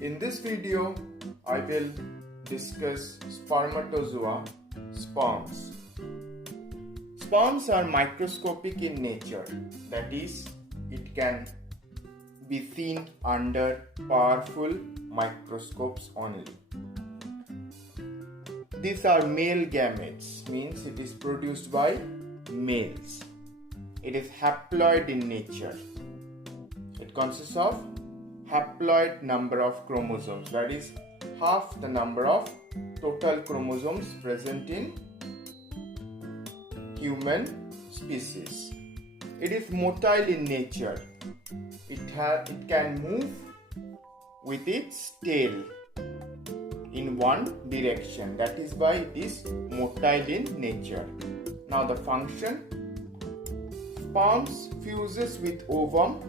In this video, I will discuss spermatozoa, sperms. Sperms are microscopic in nature, that is, it can be seen under powerful microscopes only. These are male gametes, means it is produced by males. It is haploid in nature. It consists of haploid number of chromosomes, that is half the number of total chromosomes present in human species. It is motile in nature. It can move with its tail in one direction, that is why it is motile in nature. Now the function: sperms fuses with ovum,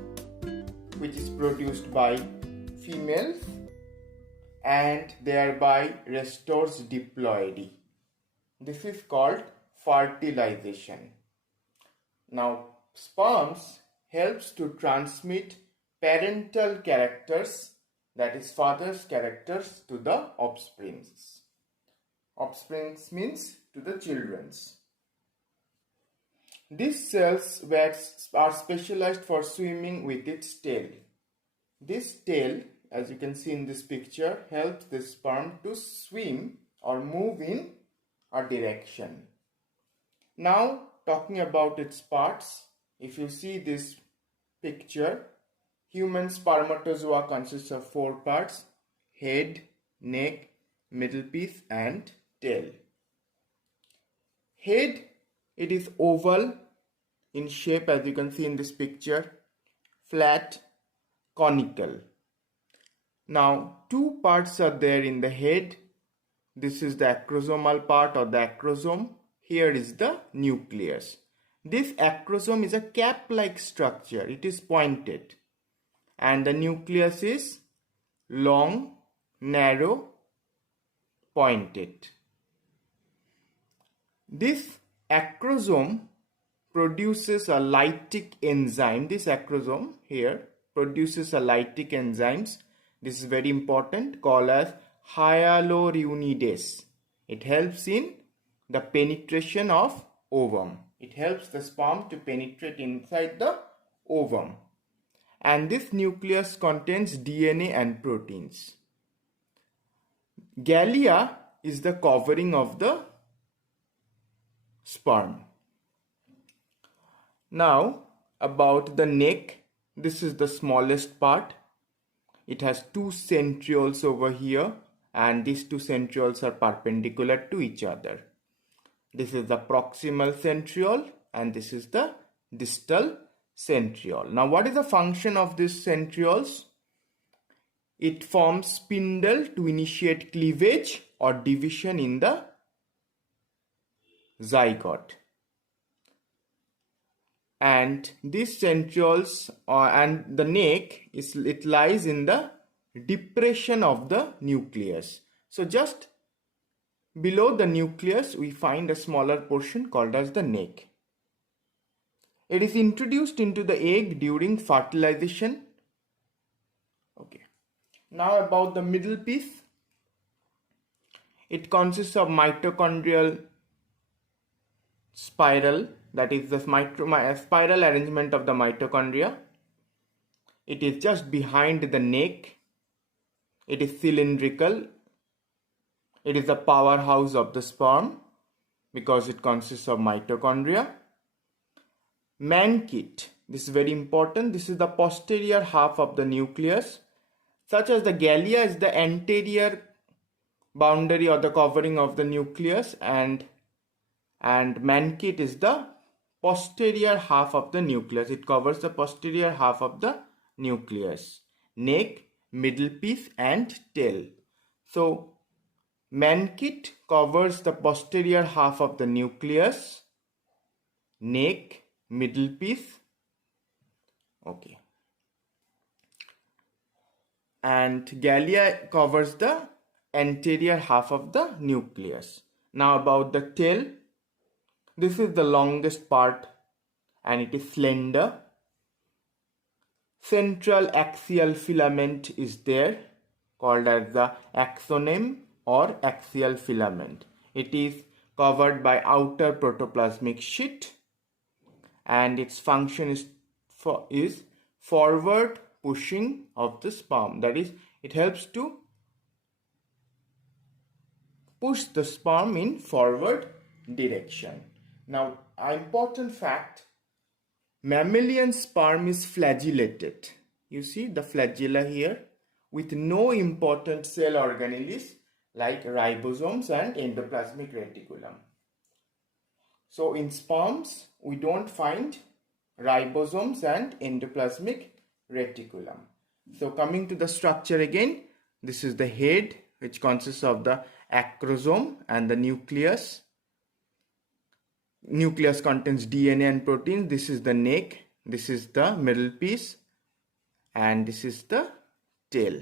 which is produced by females, and thereby restores diploidy. This is called fertilization. Now, sperms helps to transmit parental characters, that is father's characters, to the offsprings. Offsprings means to the children's. These cells are specialized for swimming with its tail. This tail, as you can see in this picture, helps the sperm to swim or move in a direction. Now, talking about its parts, if you see this picture, human spermatozoa consists of 4 parts: head, neck, middle piece and tail. Head, it is oval in shape, as you can see in this picture, flat, conical. Now, 2 parts are there in the head. This is the acrosomal part or the acrosome. Here is the nucleus. This acrosome is a cap-like structure. It is pointed. And the nucleus is long, narrow, pointed. This acrosome produces a lytic enzyme. This acrosome here produces a lytic enzymes. This is very important, called as hyaluronidase. It helps in the penetration of ovum. It helps the sperm to penetrate inside the ovum. And this nucleus contains DNA and proteins. Gallia is the covering of the sperm. Now, about the neck, this is the smallest part. It has 2 centrioles over here, and these 2 centrioles are perpendicular to each other. This is the proximal centriole and this is the distal centriole. Now, what is the function of these centrioles? It forms spindle to initiate cleavage or division in the zygote. And these centrioles and the neck it lies in the depression of the nucleus. So just below the nucleus we find a smaller portion called as the neck. It is introduced into the egg during fertilization. Okay. Now about the middle piece. It consists of mitochondrial spiral, that is the spiral arrangement of the mitochondria. It is just behind the neck. It is cylindrical. It is the powerhouse of the sperm because it consists of mitochondria. Mankit, this is very important. This is the posterior half of the nucleus, such as the gallia is the anterior boundary or the covering of the nucleus, and mankit is the posterior half of the nucleus. It covers the posterior half of the nucleus. Neck, middle piece and tail. So, mankit covers the posterior half of the nucleus, neck, middle piece. Okay. And gallia covers the anterior half of the nucleus. Now about the tail. This is the longest part and it is slender. Central axial filament is there. called as the axoneme or axial filament. It is covered by outer protoplasmic sheet, and its function is forward pushing of the sperm. That is, it helps to push the sperm in forward direction. Now, an important fact, mammalian sperm is flagellated. You see the flagella here, with no important cell organelles like ribosomes and endoplasmic reticulum. So in sperms, we don't find ribosomes and endoplasmic reticulum. So coming to the structure again, this is the head, which consists of the acrosome and the nucleus. Nucleus contains DNA and proteins. This is the neck, this is the middle piece, and this is the tail.